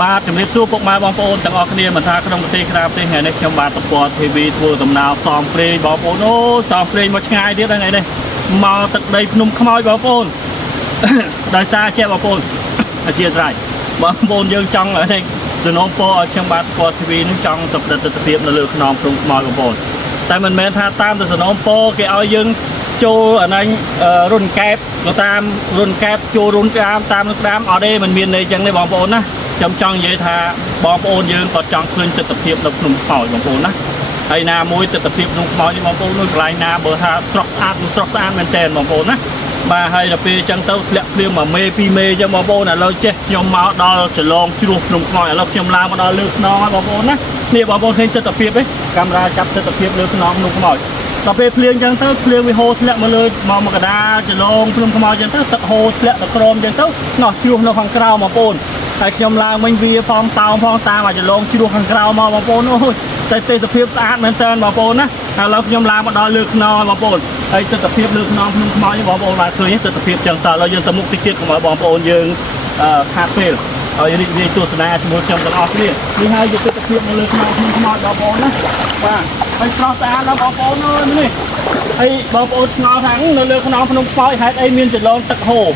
បាទជំរាបសួរពុកម៉ែបងប្អូនទាំងអស់គ្នាមិនថាក្នុងប្រទេសក្រៅប្រទេសថ្ងៃនេះខ្ញុំបាទតពត TV ធ្វើដំណើរផ្សងព្រេងបងប្អូនអូផ្សងព្រេងមកឆ្ងាយទៀតថ្ងៃនេះមកទឹកដីភ្នំខ្មោចបងប្អូនដោយសារជាបងប្អូនអធិស្ឋានបងប្អូនយើងចង់នេះសំណូមពរឲ្យខ្ញុំបាទតពត TV នេះចង់ទៅប្រតិទិដ្ឋភាពនៅលើខ្នងភ្នំខ្មោចបងប្អូនតែមិនមែនថាតាមទៅសំណូមពរគេឲ្យយើងចូលអាណាញ់រុនកែបទៅតាមរុនកែបចូលរុនក្រាមតាមនឹងក្រាមអត់ទេមិនមានន័យចឹងទេបងប្អូនណាខ្ញុំចង់និយាយថាបងប្អូនយើងក៏ចង់ឃើញទស្សនភាពនៅភ្នំខ្មោចបងប្អូនណាហើយណាមួយទស្សនភាពភ្នំខ្មោចនេះបងប្អូននៅកន្លែងណាបើថាស្រស់ស្អាតមែនតើបងប្អូនណាបាទហើយដល់ពេលចឹងទៅធ្លាក់ភ្លៀងមួយមេពីរមេចឹងបងប្អូនឥឡូវចេះខ្ញុំមកដល់ចលងជ្រោះភ្នំខ្មោចឥឡូវខ្ញុំឡើងមកដល់លើខ្នងហើយបងប្អូនណានេះបងប្អូនឃើញទស្សនភាពទេកាមេរ៉ាចាប់ទស្សនភាពលើខ្នងភ្នំខ្មោចដល់ពេលភ្លៀងចឹងទៅភ្លៀងវាហូរធ្លាក់មកលើមកកណ្ដាលចលងភ្នំខ្មោចចឹងទៅទឹកហូរធ្លាក់ទៅក្រោមចឹងទៅនោះជ្រោះនៅខាងក្រៅបងប្អូនហើយខ្ញុំឡើងវិញវាផងតោងផងតាមអាចលងជ្រោះខាងក្រៅមកបងប្អូនអូយតែទេសភាពស្អាតមែនតើបងប្អូនណាឥឡូវខ្ញុំឡើងមកដល់លើខ្នងបងប្អូនហើយទេសភាពលើខ្នងភ្នំខ្មោចបងប្អូនបានឃើញទេសភាពចឹងតើឥឡូវយើងទៅមុខតិចទៀតកុំឲ្យបងប្អូនយើងខាតពេលហើយរីករាយទស្សនាជាមួយខ្ញុំទាំងអស់គ្នានេះហើយជាទេសភាពនៅលើខ្នងភ្នំខ្មោចបងប្អូនណាបាទហើយស្រស់ស្អាតដល់បងប្អូនអើយនេះហើយបងប្អូនឆ្ងល់ថានៅលើខ្នងភ្នំខ្មោចហេតុអីមានចលងទឹកហូរ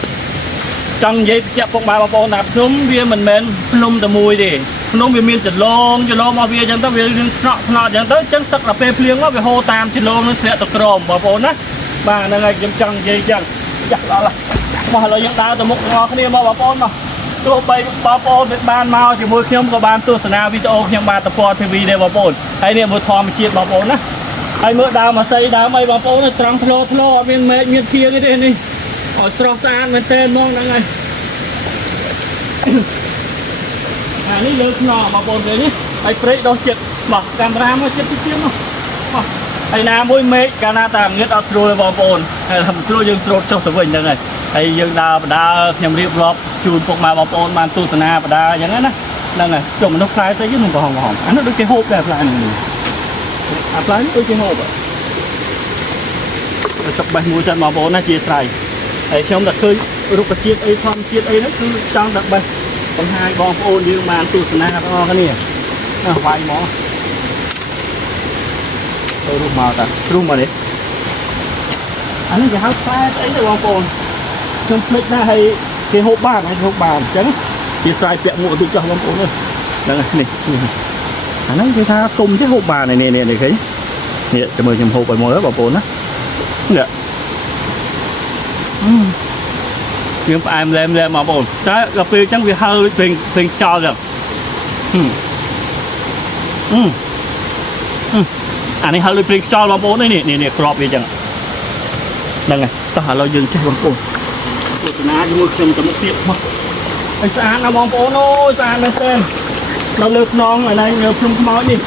ចង់និយាយបញ្ជាក់ពុកម៉ែបងប្អូនថាភ្នំវាមិនមែនភ្នំតែមួយទេភ្នំវាមានចលងមកវាអញ្ចឹងទៅវារឿងថ្នាក់អញ្ចឹងទៅអញ្ចឹងទឹកដល់ពេលភ្លៀងមកវាហូរតាមចលងនឹងធ្លាក់ទៅក្រោមបងប្អូនណាបាទហ្នឹងហើយខ្ញុំចង់និយាយអញ្ចឹងចាក់ដល់មកឥឡូវយើងដើរទៅមុខទាំងអស់គ្នាមកបងប្អូនមកទោះបីបងប្អូនបានមកជាមួយខ្ញុំក៏បានទស្សនាវីដេអូខ្ញុំបាទតពត TV ដែរបងប្អូនហើយនេះមើលធម្មជាតិបងប្អូនណាហើយមើលដើមអាស័យដើមអីបងប្អូនត្រង់ធ្លោអត់មានមេឃមានភៀងទេនេះឲ្យស្រស់ស្អាតមែនតើហ្មងហ្នឹងហើយអានេះលើខ្នងបងប្អូនឃើញនេះហើយព្រៃដុះចិត្តមកកាមេរ៉ាមកចិត្តទីទៀតមកហើយណាមួយមេឃកាលណាតាងឹតអត់ស្រួលទេបងប្អូនហើយមិនស្រួលយើងស្រោតចុះទៅវិញហ្នឹងហើយយើងដើរបដាខ្ញុំរៀបរាប់ជូនពុកម៉ែបងប្អូនបានទស្សនាបដាអញ្ចឹងណាហ្នឹងហើយចុះមនុស្សខ្លាយទៅយើងនឹងកំហំអានោះដូចគេហូបដែរខ្លាយហ្នឹងអាខ្លាយនេះដូចគេហូបទឹកបេះមួយចឹងបងប្អូនណាជាស្រ័យហើយខ្ញុំតែឃើញរុក្ខជាតិអីធម្មជាតិអីហ្នឹងគឺចង់តែបេះបង្ហាញបងប្អូនយើងបានទស្សនាទាំងអស់គ្នាវាយមកទៅរុះមកតារុះមកនេះអានេះគេហៅខ្លែអីទៅបងប្អូនខ្ញុំភ្លេចណាស់ហើយគេហូបបានអញ្ចឹងជាស្រ័យពាក់មួកទូចចោះបងប្អូនហ្នឹងនេះអាហ្នឹងគេថាគុំទេហូបបាននេះឃើញនេះចាំមើលខ្ញុំហូបឲ្យមើលបងប្អូនណានេះយើងផ្អែមលែមបងប្អូនតែដល់ពេលអញ្ចឹងវាហើរដូចពេញចោលចឹងអានេះហើរដូចពេញចោលបងប្អូននេះក្របវាអញ្ចឹងហ្នឹងហើយតោះឥឡូវយើងចេះបងប្អូនទស្សនាជាមួយខ្ញុំទៅមុខទៀតមកហើយស្អាតណាស់បងប្អូនអូយស្អាតមែនទែននៅលើខ្នងអានេះនៅភ្នំខ្មោចនេះ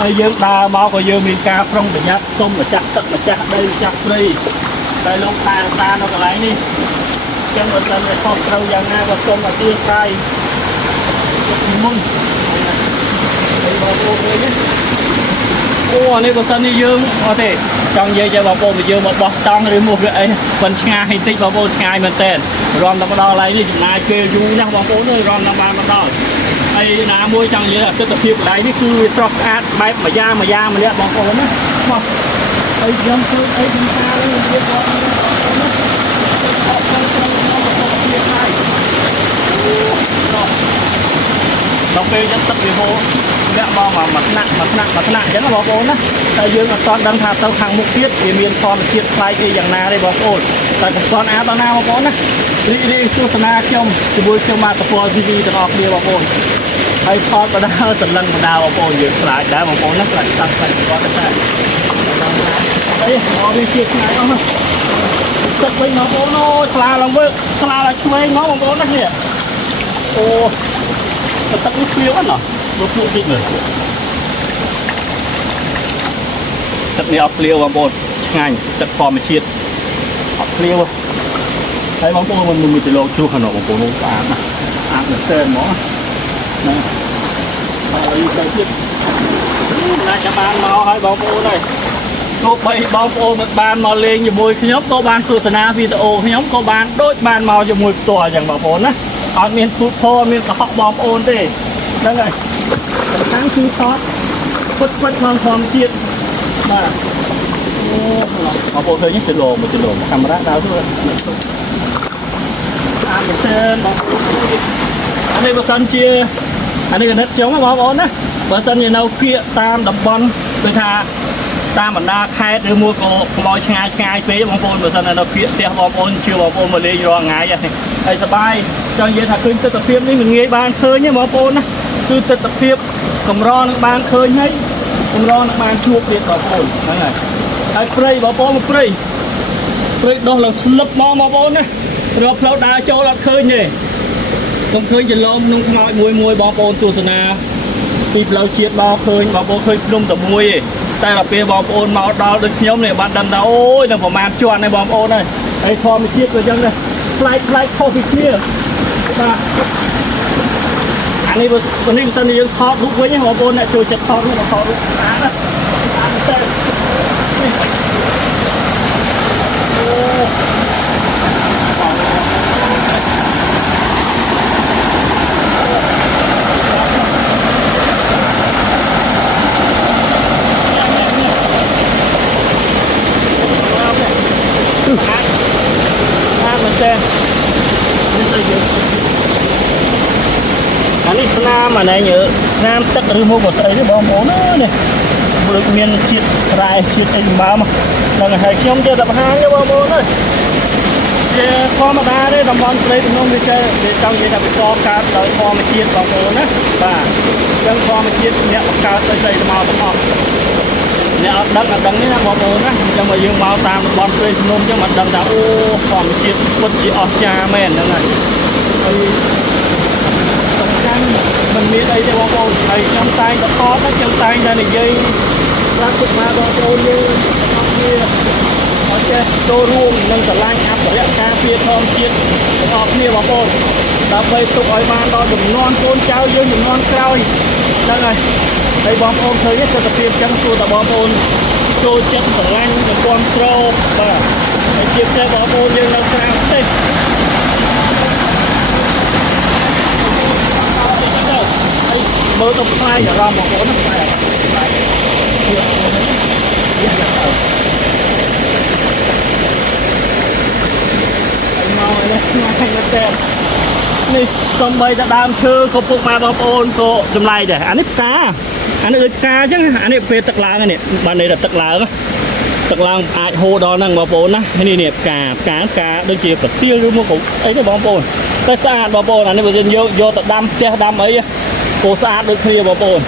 ហើយយើងដើរមកក៏យើងមានការប្រុងប្រយ័ត្នសុំម្ចាស់ទឹកម្ចាស់ដីម្ចាស់ព្រៃតែលោកតានៅកន្លែងនេះចឹងបើសិនតែខុសត្រូវយ៉ាងណាក៏សូមអធិស្ឋានមុនហើយបងប្អូននេះអូអានេះបើសិននេះយើងអត់ទេចង់និយាយឲ្យបងប្អូនយើងមកបោះតង់ឬមកវាអីមិនឆ្ងាយបន្តិចបងប្អូនឆ្ងាយមែនតើរំតែមកដល់កន្លែងនេះចំណាយពេលយូរណាស់បងប្អូនអើយរំតែបានមកដល់ហើយណាមួយចង់និយាយទស្សនភាពកន្លែងនេះគឺវាស្រស់ស្អាតបែបម្យ៉ាងម្នាក់បងប្អូនណាមកហើយខ្ញុំឃើញអីខ្ញុំថានេះវាបងប្អូនណាដល់ពេលយើងទឹកវាហូរលាក់មកថ្នាក់អញ្ចឹងបងប្អូនណាតែយើងអត់ទាន់ដឹងថាទៅខាងមុខទៀតវាមានធម្មជាតិប្លែកអីយ៉ាងណាទេបងប្អូនតែកុំស្គាល់អាដល់ណាបងប្អូនណារីករាយទស្សនាខ្ញុំជាមួយខ្ញុំបាទតពត TV ទាំងអស់គ្នាបងប្អូនហើយថតបដាសន្លឹងបដាបងប្អូនយើងខ្លាចដែរបងប្អូនណាខ្លាចតាំងខ្លាចគាត់តែអីមកវាជាឆ្ងាយអស់ណាទឹកវិញបងប្អូនអូឆ្លាឡើងមើលឆ្លាឡើងឆ្វេងមកបងប្អូនណានេះអូទឹកនេះភ្លៀងអត់ណាមើលភ្លៀងតិចមើលទឹកនេះអត់ភ្លៀងបងប្អូនឆ្ងាញ់ទឹកធម្មជាតិអត់ភ្លៀងហើយបងប្អូនមិនមានទៅលោកជួខាងនោះបងប្អូនស្អាតណាស់ស្អាតមែនទែនហ្មងណាហើយទៅទៀតណាចាំបានមកហើយបងប្អូនហើយទោះបីបងប្អូនមិនបានមកលេងជាមួយខ្ញុំក៏បានទស្សនាវីដេអូខ្ញុំក៏បានដូចបានមកជាមួយផ្ទាល់អញ្ចឹងបងប្អូនណា អត់មានទូតធមានកុហកបងប្អូនទេហ្នឹងហើយសំខាន់គឺថតពុតក្នុងធម្មជាតិបាទអូបងប្អូនឃើញទេលោមកកាមេរ៉ាដើរទៅអានទៅបងប្អូនអានេះបើសិនជាអានេះកណិតខ្ញុំបងប្អូនណាបើសិនជានៅគៀកតាមតំបន់ដូចថាតាមបណ្ដាខេត្តឬមួយក៏កុំឲ្យឆ្ងាយពេកបងប្អូនបើសិននៅគៀកផ្ទះបងប្អូនជឿបងប្អូនមកលេងរាល់ថ្ងៃហើយសប្បាយចង់និយាយថាឃើញទស្សនភាពនេះមិនងាយបានឃើញទេបងប្អូនណាគឺទស្សនភាពកម្រនឹងបានឃើញហើយកម្រនឹងបានជួបទៀតបងប្អូនហ្នឹងហើយព្រៃបងប្អូនព្រៃដុះឡើងស្លឹបមកបងប្អូនណារកផ្លូវដើរចូលអត់ឃើញទេខ្ញុំឃើញច្រឡំក្នុងខ្មោចមួយបងប្អូនទស្សនាពីផ្លូវជាតិមកឃើញបងប្អូនឃើញភ្នំតែមួយទេតែដល់ពេលបងប្អូនមកដល់ដូចខ្ញុំនេះបានដឹងថាអូយនឹងប្រមាណជាន់ហើយបងប្អូនហើយធម្មជាតិក៏យ៉ាងដែរផ្លែកខុសពីគ្នាបាទអានេះបើមិនសិនយើងថតរូបវិញបងប្អូនអ្នកចូលចិត្តថតរូបថតរូបអានទៅអានេះស្នាមអានេះស្នាមទឹកឬមកស្អីទេបងប្អូននេះព្រោះមានជាតិរ៉ែជាតិអីមកដល់ហើយខ្ញុំយកតែបង្ហាញទេបងប្អូនជាធម្មតាទេតំបន់ព្រៃភ្នំវាចង់និយាយថាវាកកើតដោយធម្មជាតិបងប្អូនណាបាទអញ្ចឹងធម្មជាតិអ្នកបង្កើតទៅស្អីទៅមកទាំងអស់អ្នកអត់ដឹងនេះណាបងប្អូនណាអញ្ចឹងមកយើងមកតាមតំបន់ព្រៃភ្នំអញ្ចឹងមិនដឹងថាអូធម្មជាតិពិតជាអស្ចារ្យមែនហ្នឹងហើយសំខាន់មិនមានអីទេបងប្អូនហើយខ្ញុំតែងតែថតខ្ញុំតែងតែនិយាយប្រាប់ពុកម៉ែបងប្អូនយើងអត់គ្នាអត់ចេះចូលរួមនឹងស្រឡាញ់អភិរក្សការពារធម្មជាតិទាំងអស់គ្នាបងប្អូនដើម្បីទុកឲ្យបានដល់ចំនួនកូនចៅយើងចំនួនក្រោយហ្នឹងហើយបងប្អូនឃើញទស្សនភាពចឹងគួរតែបងប្អូនចូលចិត្តស្រឡាញ់និងគាំទ្របាទហើយជាពិសេសបងប្អូនយើងនៅក្រៅប្រទេសហើយមើលទៅផ្សាយអារម្មណ៍បងប្អូនណាផ្សាយមកនេះថ្ងៃនេះនេះសំបីតែដើមឈើក៏ពុកម៉ែបងប្អូនក៏ចម្លែកដែរអានេះផ្កាអានេះដូចផ្កាអញ្ចឹងអានេះពេលទឹកឡើងនេះបានន័យថាទឹកឡើងអាចហូរដល់ហ្នឹងបងប្អូនណានេះផ្កាដូចជាប្រទាលឬមកអីទេបងប្អូនតែស្អាតបងប្អូនអានេះបើយើងយកទៅដាំផ្ទះដាំអីក៏ស្អាតដូចគ្នាបងប្អូន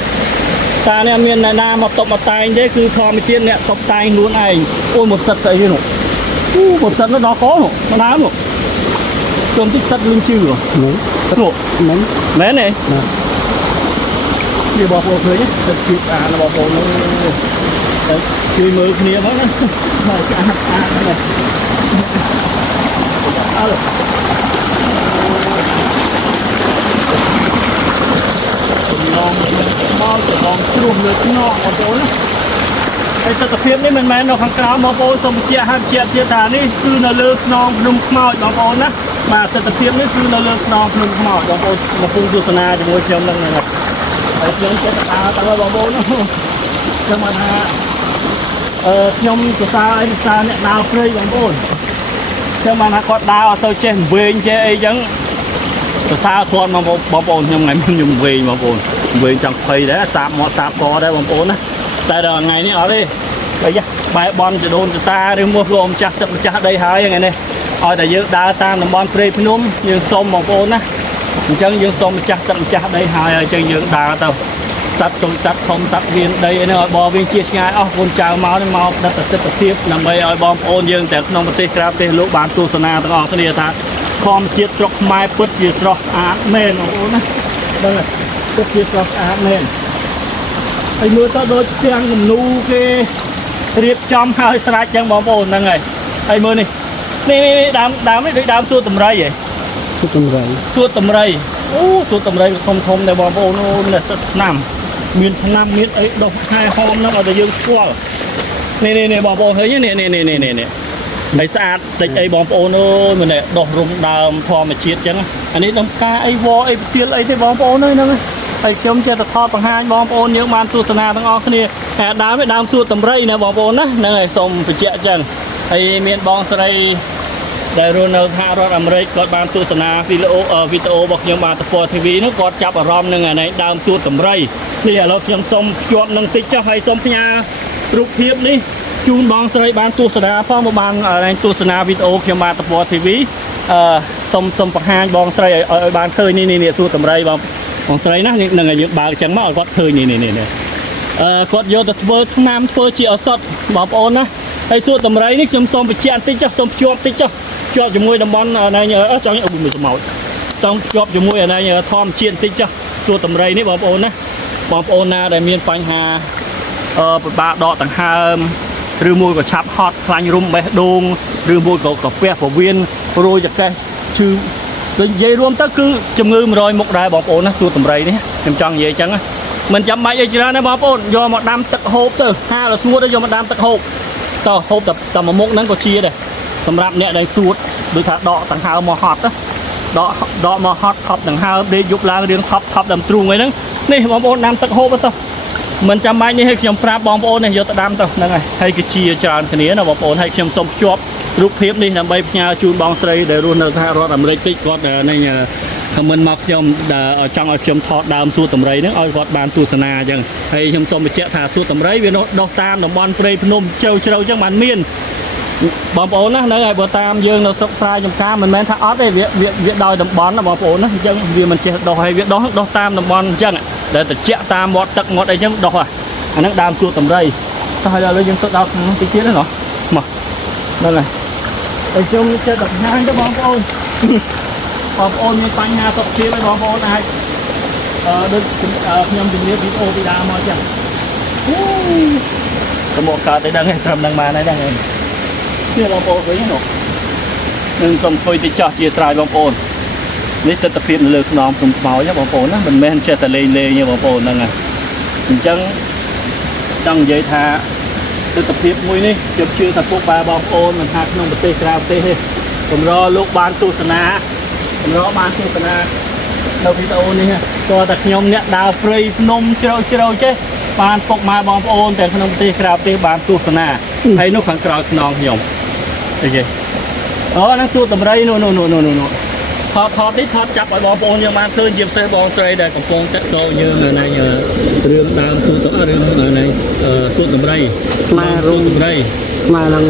តានេះមានអ្នកណាមកតុបមកតែងទេគឺធម្មជាតិអ្នកតុបតែងខ្លួនឯងអូយមកសិតស្អីនេះមកសិតnóដល់កនោះមកដើមនោះជុំតិចសិតលឹងជឿនោះមែនទេនេះបងប្អូនឃើញទឹកជឿអានបងប្អូនទៅជួយមើលគ្នាមកណាមកស្អាតនេះអើមកជ្រុះលើខ្នងបងប្អូនណាហើយទស្សនភាពនេះមិនមែននៅខាងក្រៅបងប្អូនសូមបញ្ជាក់ទៀតថានេះគឺនៅលើខ្នងភ្នំខ្មោចបងប្អូនណាបាទទស្សនភាពនេះគឺនៅលើខ្នងភ្នំខ្មោចបងប្អូនកំពុងទស្សនាជាមួយខ្ញុំហ្នឹងហើយខ្ញុំចេះថាតើបងប្អូនខ្ញុំមកថាខ្ញុំសរសើរអ្នកដើរព្រៃបងប្អូនខ្ញុំបានថាគាត់ដើរអត់ទៅចេះវែងចេះអីចឹងសរសើរគាត់បងប្អូនខ្ញុំថ្ងៃមុនខ្ញុំវែងបងប្អូនវែងចង់ភ័យដែរសាបមាត់សាបកដែរបងប្អូនណាតែដល់ថ្ងៃនេះអត់ទេបើយ៉ាបែបនចដូនចតាឬមកលោកម្ចាស់ទឹកម្ចាស់ដីហើយថ្ងៃនេះឲ្យតែយើងដើរតាមតំបន់ព្រៃភ្នំយើងសុំបងប្អូនណាអញ្ចឹងយើងសុំម្ចាស់ទឹកម្ចាស់ដីហើយអញ្ចឹងយើងដើរទៅសត្វទុយសត្វធំសត្វមានដីអីហ្នឹងឲ្យបងវិញជាឆ្ងាយអស់កូនចៅមកនេះមកដឹកទស្សនភាពដើម្បីឲ្យបងប្អូនយើងទាំងក្នុងប្រទេសក្រៅប្រទេសលោកបានទស្សនាទាំងអស់គ្នាថាធម្មជាតិស្រុកខ្មែរពិតជាស្រស់ស្អាតមែនបងប្អូនណាដឹងហើយពិតជាស្រស់ស្អាតមែនហើយមើលទៅដូចទាំងគំនូគេរៀបចំហើយស្រេចចឹងបងប្អូនហ្នឹងហើយមើលនេះដើមនេះដូចដើមសួតតម្រៃហ៎សួតតម្រៃអូសួតតម្រៃធំដែរបងប្អូនអូនេះសិតឆ្នាំមានឆ្នាំមានអីដុះខែហោមហ្នឹងឲ្យតែយើងស្គាល់នេះបងប្អូនឃើញនេះហើយស្អាតតិចអីបងប្អូនអើយមើលនេះដុះរុំដើមធម្មជាតិចឹងហ anh ấy đâm ca ấy vo ấy tiêu ấy thế bóng ôn ơi nè thầy chấm chơi tập thọ bằng hai bóng ôn những ban tu sna thằng o kia đá với đam suốt tầm rây nè bóng ôn á nè ngày xôm phải chẹt chân thầy miền bóng sấy đại Ronald Harold Americ có ban tu sna video bọc những ban tập phò TV nó có chập ở rom nè ngày này đam suốt tầm râyนี่เรายังส่งจวบนังติดจะให้ส่งพญารูปเพียบนี่จูนบองสไลบางตัวสนาพ่อมาบางในตัวสนาวิดีโอเขียนมาตะปอทีวีส่งประหารบองสไลบางเคยนี่สู้ตำไรบองสไลนะนี่หนึ่งอย่างบางจังมากก็เคยนี่ก็โยตะเวอร์น้ำเฟอร์จีอสดบองโอนนะให้สู้ตำไรนี่ส่งไปเชียนติดจะส่งจวบติดจะจวบจมูกดำบอลในจังเอาบุญมือสมองต้องจวบจมูกในทอมเชียนติดจะสู้ตำไรนี่บองโอนนะบองโอนนะได้มีปัญหาบาดอต่างหากหรือมวยก็ชับฮอตคลายรุ่มไปดงหรือมวยก็กาแฟผเวียนโรยจากแกชื่อเป็นยัยรวมตั้งคือจำเงินรอยหมกได้บองโอนนะสู้ตำไรนี่จำจังยัยจังอ่ะมันจำไม่ยัยจีนะบองโอนยอมมาดำตะโฮบเตอร์ห้าเราสู้ได้ยอมมาดำตะโฮบต่อโฮบแต่มาหมกนั้นก็เชียร์เลยสำหรับเนี่ยได้สู้โดยถ้าดอต่างหากมาฮอตนะดอมาฮอตท็อปต่างหากได้ยุบล้างเรียงท็อปดำตรุงไว้นั่งนี่บองโอนดำตะโฮบต่อมันจำไม่ให้ខ្ញុំប្រាប់បងប្អូននេះយកទៅដាំទៅហ្នឹងហើយហើយគេជាច្រើនគ្នាណាបងប្អូនហើយខ្ញុំសូមភ្ជាប់រូបភាពនេះដើម្បីផ្ញើជូនបងស្រីដែលរស់នៅសហរដ្ឋអាមេរិកតិចគាត់នេះខមមិនមកខ្ញុំចង់ឲ្យខ្ញុំថតដើមសួរតម្រៃហ្នឹងឲ្យគាត់បានទស្សនាអញ្ចឹងហើយខ្ញុំសូមបញ្ជាក់ថាសួរតម្រៃវាដុះតាមតំបន់ព្រៃភ្នំជ្រៅអញ្ចឹងបានមានបងប្អូនណាហ្នឹងហើយបើតាមយើងនៅស្រុកស្រែចំការមិនមែនថាអត់ទេវាដោយតំបន់ណាបងប្អូនណាអញ្ចឹងវាមិនចេះដុះហើយវាដុះតាមតំបន់អញ្ចឹងដែលត្រជាក់តាមមាត់ទឹកមាត់អីចឹងដុះអាហ្នឹងដើមជួតម្រៃទៅហើយឥឡូវយើងទៅដល់ក្នុងទីទៀតហ្នឹងមកហ្នឹងហើយតែខ្ញុំចេះតែបង្ហាញទៅបងប្អូនមានបញ្ហាសុខភាពឲ្យបងប្អូនអាចដូចខ្ញុំជំរាបវីដេអូពីដើមមកចឹងទៅមកកើតទៅដឹងឯងត្រឹមនឹងបានហើយដឹងឯងនេះបងប្អូនវិញនោះនឹងសូមអង្គុយទៅចោះជាស្រ័យបងប្អូននេះទស្សនភាពនៅលើខ្នងខ្ញុំខ្មោចណាបងប្អូនណាមិនមែនចេះតែលេងទេបងប្អូនហ្នឹងហើយអញ្ចឹងចង់និយាយថាទស្សនភាពមួយនេះខ្ញុំជឿថាពួកបងប្អូនមិនថាក្នុងប្រទេសក្រៅប្រទេសទេកម្រលោកបានទស្សនានៅវីដេអូនេះក៏តែខ្ញុំអ្នកដើរព្រៃភ្នំជ្រៅចេះបានពុកម៉ែបងប្អូនទាំងក្នុងប្រទេសក្រៅប្រទេសបានទស្សនាហើយនោះខាងក្រោយខ្នងខ្ញុំអីគេហ្នឹងសួរតម្រៃនោះថតនេះថតចាប់ឲ្យបងប្អូនយើងបានឃើញជាពិសេសបងស្រីដែលកំពុងចាក់តយើងនៅនៃរឿងដើមសួរទៅរឿងនៅសួរតម្រៃស្មារតម្រៃស្មានឹង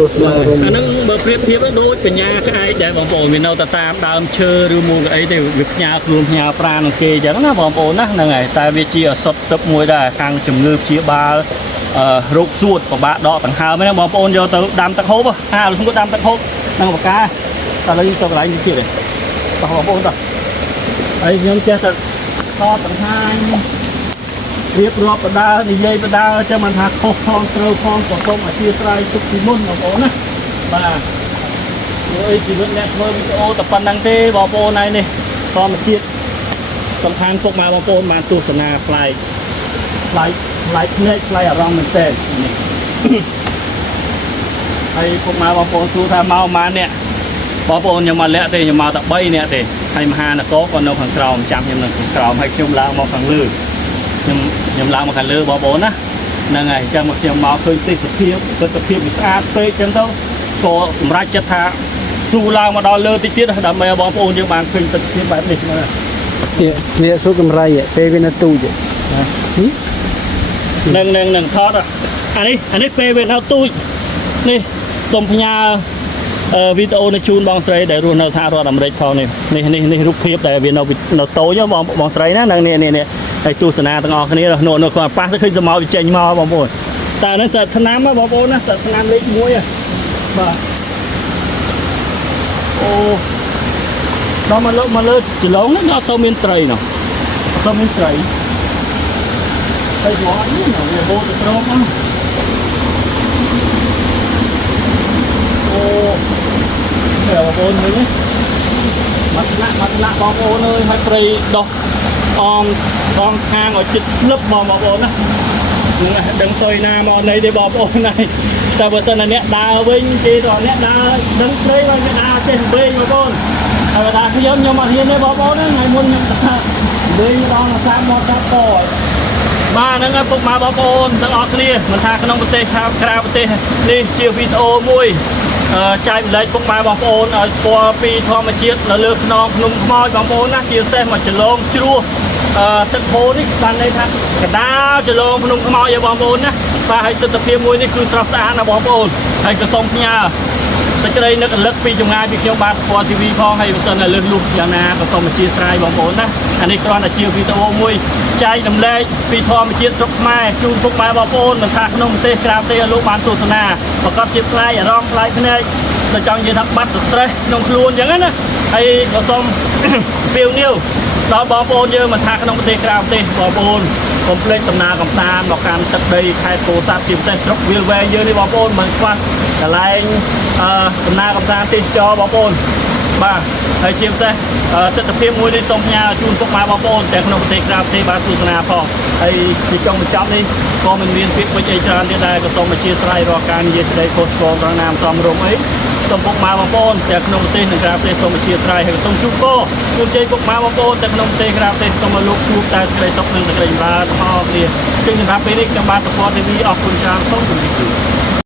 ដូចស្មារអាហ្នឹងបើប្រៀបធៀបដូចបញ្ញាក្អែកដែលបងប្អូនមាននៅតែតាមដើមឈើឬមួយអីទេវាផ្ញើខ្លួនផ្ញើប្រាណនឹងគេអញ្ចឹងណាបងប្អូនណាហ្នឹងហើយតែវាជាអសត់ទឹកមួយដែរខាងជំងឺព្យាបាលរោគសួតពិបាកដកដង្ហើមហ្នឹងបងប្អូនយកទៅដាំទឹកហូបខ្ញុំក៏ដាំទឹកហូបនឹងបកាតែឥឡូវទៅកន្លែងនេះទៀតទេបងប្អូនតោះហើយខ្ញុំចេះតែថតបង្ហាញរៀបរាប់បដានិយាយបដាចាំមិនថាខុសផងត្រូវផងក៏សូមអធិស្ឋានទុកពីមុនបងប្អូនណាបាទព្រោះជីវិតអ្នកធ្វើវីដេអូតែប៉ុណ្្នឹងទេបងប្អូនហើយនេះធម្មជាតិសំខាន់ពុកម៉ែបងប្អូនបានទស្សនាផ្លែកភ្នែកផ្លែអារម្មណ៍មែនតើនេះហើយពុកម៉ែបងប្អូនសួរថាមកម៉ាននេះបងប្អូនខ្ញុំមកលាក់ទេខ្ញុំមកតែ3នាក់ទេហើយមហានគរក៏នៅខាងក្រោមចាំខ្ញុំនៅខាងក្រោមហើយខ្ញុំឡើងមកខាងលើខ្ញុំឡើងមកខាងលើបងប្អូនណាហ្នឹងហើយអញ្ចឹងមកខ្ញុំមកឃើញទេសភាពវាស្អាតពេកអញ្ចឹងទៅក៏សម្រេចចិត្តថាស៊ូឡើងមកដល់លើតិចទៀតដើម្បីឲ្យបងប្អូនយើងបានឃើញទេសភាពបែបនេះមើលនេះស៊ូកម្រៃពេលវានៅទូចនឹងថតអានេះពេលវានៅទូចនេះសូមផ្ញើវីដេអូនៅជូនបងស្រីដែលរស់នៅសហរដ្ឋអាមេរិកផងនេះរូបភាពដែលវានៅតូចបងស្រីណានឹងនេះហើយទស្សនាទាំងអស់គ្នានៅគាត់ប៉ះទៅឃើញសមោចចេញមកបងប្អូនតែហ្នឹងសិតឆ្នាំបងប្អូនណាសិតឆ្នាំលេខ1បាទអូដល់មកលើច្រឡងហ្នឹងអត់សូវមានត្រីណោះអត់សូវមានត្រីហើយយល់នេះវាហូរទៅត្រង់ហ្នឹងបងប្អូនមើលនេះមកថ្នាក់បងប្អូនអើយហើយព្រៃដោះអមខាងឲ្យចិត្តភ្លឹបបងប្អូនណាដឹងទៅណាមកណីទេបងប្អូនណាតែបើសិនតែអ្នកដើរវិញគេទៅអ្នកដើរដឹងព្រៃមកអ្នកដើរចេះវិញបងប្អូន ហើយថាខ្ញុំអត់ហ៊ានទេបងប្អូនថ្ងៃមុនខ្ញុំថាលេងដល់សាមកចាប់តបាទហ្នឹងពុកម៉ែបងប្អូនទាំងអស់គ្នាមិនថាក្នុងប្រទេសក្រៅប្រទេសនេះជាវីដេអូមួយចែកម្លែកពុកម៉ែបងប្អូនឲ្យស្គាល់ពីធម្មជាតិនៅលើខ្នងភ្នំខ្មោចបងប្អូនណាជាពិសេសមកចលងជ្រោះទឹកហូរនេះបានន័យថាកដាលចលងភ្នំខ្មោចឲ្យបងប្អូនណាបាទហើយទិដ្ឋភាពមួយនេះគឺស្រស់ស្អាតណាបងប្អូនហើយក៏សូមផ្ញើសេចក្តីនឹករលឹកពីចម្ងាយពីខ្ញុំបាទស្គាល់ TV ផងហើយបើសិនតែលើសលុះយ៉ាងណាក៏សូមអធិស្ឋានបងប្អូនណាអានេះគ្រាន់តែជាវីដេអូមួយចែករំលែកពីធម្មជាតិស្រុកខ្មែរជូនពុកម៉ែបងប្អូនមិនថាក្នុងប្រទេសក្រៅប្រទេសឲ្យលោកបានទស្សនាប្រកបជាផ្លែអារម្មណ៍ផ្លែភ្នែកទៅចង់និយាយថាបាត់ stress ក្នុងខ្លួនអញ្ចឹងណាហើយក៏សូមពៀវនាវដល់បងប្អូនយើងមិនថាក្នុងប្រទេសក្រៅប្រទេសបងប្អូនកុំភ្លេចដំណើរកំសាន្តមកកាន់ទឹកដីខេត្តពោធិ៍សាត់ជាពិសេសស្រុកវាលវែងយើងនេះបងប្អូនមិនខ្វះកន្លែងដំណើរកំសាន្តទេសចរបងប្អូនបាទហើយជាពិសេសទិដ្ឋភាពមួយនេះសូមផ្ញើជូនពុកម៉ែបងប្អូនទាំងក្នុងប្រទេសក្រៅប្រទេសបានទស្សនាផងហើយទីចុងបញ្ចប់នេះក៏មិនមានពាក្យពេចន៍អីច្រើនទៀតដែរក៏សូមអធិស្ឋានរាល់ការនិយាយស្ដីខុសឆ្គងត្រង់ណាមសំរុំអីសូមពុកម៉ែបងប្អូនទាំងក្នុងប្រទេសនិងក្រៅប្រទេសសូមអធិស្ឋានហើយសូមជូនពរជូនជ័យពុកម៉ែបងប្អូនទាំងក្នុងប្រទេសក្រៅប្រទេសសូមឲ្យលោកជួបតែសេចក្តីសុខនិងសេចក្តីចម្រើនទាំងអស់គ្នាជាសម្រាប់ពេលនេះខ្ញុំបាទសុភ័ក្រ TV អរគុណច្រើនសូមជម្រាបលា